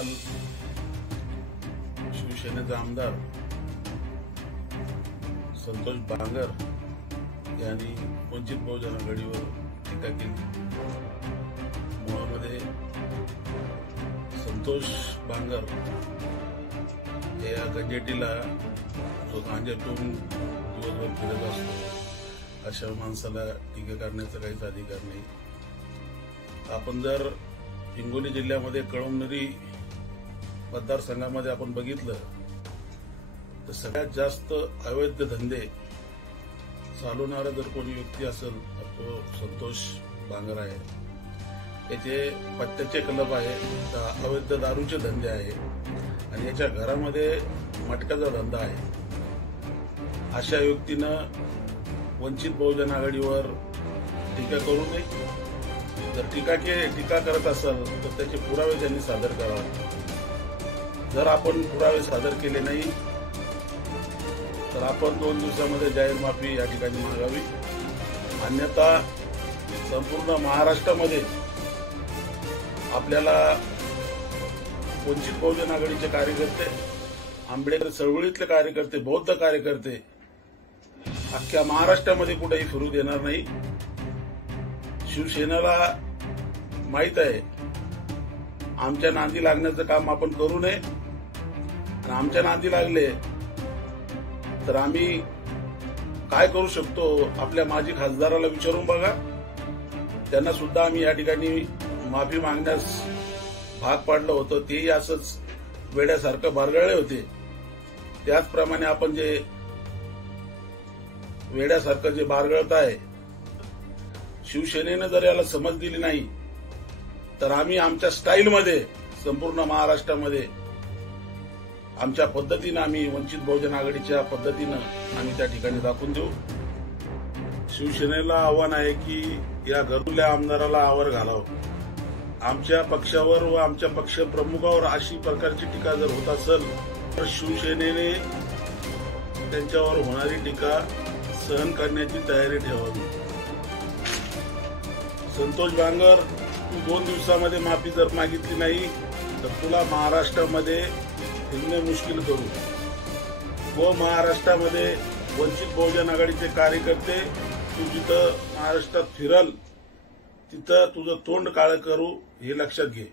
काल शिवसेनेचा आमदार संतोष बांगर यांनी वंचित बहुजन आघाडीवर टीका केली। मुळामध्ये संतोष बांगर या गंजेटीला जो गांजा पिऊन दिवसभर फिरत असतो अशा माणसाला टीका करण्याचा काहीच अधिकार नाही। आपण जर हिंगोली जिल्ह्यामध्ये कळमनुरी मतदारसंघामध्ये आपण बघितलं तर सगळ्यात जास्त अवैध धंदे चालवणारा जर कोणी व्यक्ती असेल तर तो संतोष बांगर आहे। याचे पत्त्याचे क्लब आहे, अवैध दारूचे धंदे आहे आणि याच्या घरामध्ये मटक्याचा धंदा आहे। अशा व्यक्तीनं वंचित बहुजन आघाडीवर टीका करू नये। जर टीका करत असेल तर त्याचे पुरावे त्यांनी सादर करावे। जर आपण पुरावे सादर केले नाही तर आपण 2 दिवसामध्ये जाहीर माफी या ठिकाणी मागावी, अन्यथा संपूर्ण महाराष्ट्रामध्ये आपल्याला वंचित बहुजन आघाडीचे कार्यकर्ते, आंबेडकर चळवळीतले कार्यकर्ते, बौद्ध कार्यकर्ते अख्ख्या महाराष्ट्रामध्ये कुठेही फिरू देणार नाही। शिवसेनेला माहित आहे आमच्या नांदी लागण्याचं काम आपण करू नये आणि आमच्या नांदी लागले तर आम्ही काय करू शकतो आपल्या माजी खासदाराला विचारून बघा। त्यांना सुद्धा आम्ही या ठिकाणी माफी मागण्यास भाग पाडलं होतं, तेही असंच वेड्यासारखं बारगळले होते। त्याचप्रमाणे आपण जे वेड्यासारखं जे बारगळत आहे, शिवसेनेनं जर याला समज दिली नाही तर आम्ही आमच्या स्टाईलमध्ये संपूर्ण महाराष्ट्रामध्ये आमच्या पद्धतीनं आम्ही वंचित बहुजन आघाडीच्या पद्धतीनं आम्ही त्या ठिकाणी दाखवून देऊ। शिवसेनेला आव्हान आहे की या घरकुल्या आमदाराला आवर घालावं। आमच्या पक्षावर व आमच्या पक्षप्रमुखावर अशी प्रकारची टीका जर होत असेल तर शिवसेनेने त्यांच्यावर होणारी टीका सहन करण्याची तयारी ठेवावी। संतोष बांगर, तू 2 दिवसामध्ये माफी जर मागितली नाही तर तुला महाराष्ट्रामध्ये फिरणे मुश्किल करू व महाराष्ट्रामध्ये वंचित बहुजन आघाडीचे कार्यकर्ते तू जिथं महाराष्ट्रात फिरल तिथं तुझं तोंड काळं करू, हे लक्षात घे।